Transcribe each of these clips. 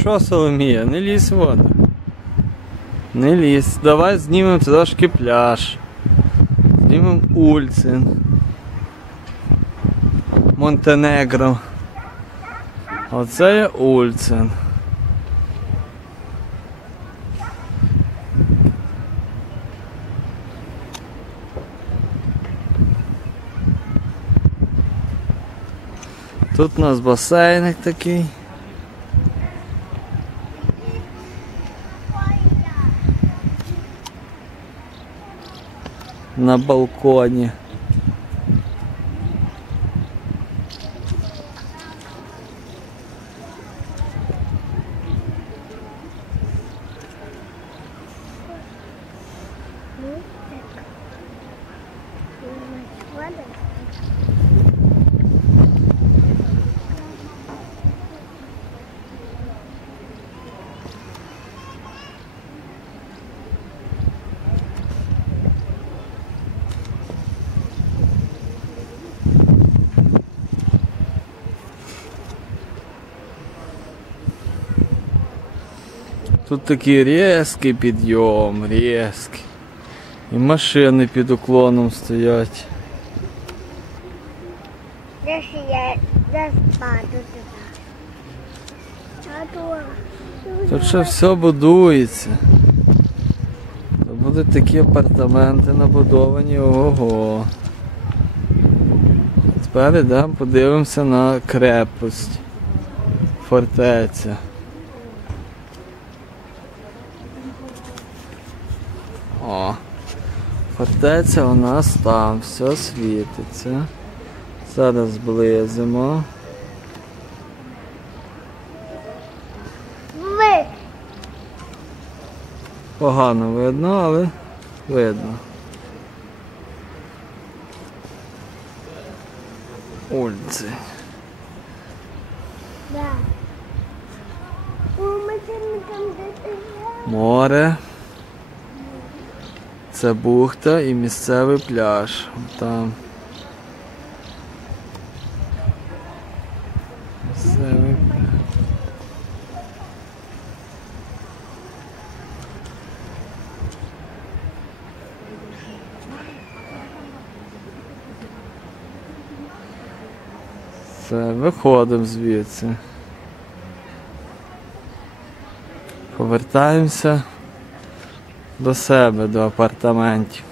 Що, Соломія, не лізь в воду. Не лізь. Давай знімемо трошки пляж. Знімемо Ульцин. Монтенегро. Оце є Ульцин. Тут у нас басейник такий. на балконе. Мультик. Мультик. Тут такий різкий підйом, різкий. І машини під уклоном стоять. Де ж я де спаду туди? Тут ще все будується. То будуть такі апартаменти набудовані, ого. Тепер йдемо, подивимося на крепость. Фортеця. О, фортеця у нас там, все світиться. Зараз зблизимо. Погано видно, але видно. Ульці. да. О, ми там там Море. Це бухта і місцевий пляж. Там. Місцевий пляж. Все, виходимо звідси. Повертаємося до себе, до апартаментів.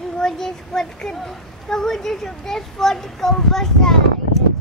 Сьогодні сфоткати, щоб десь фоткав басейн.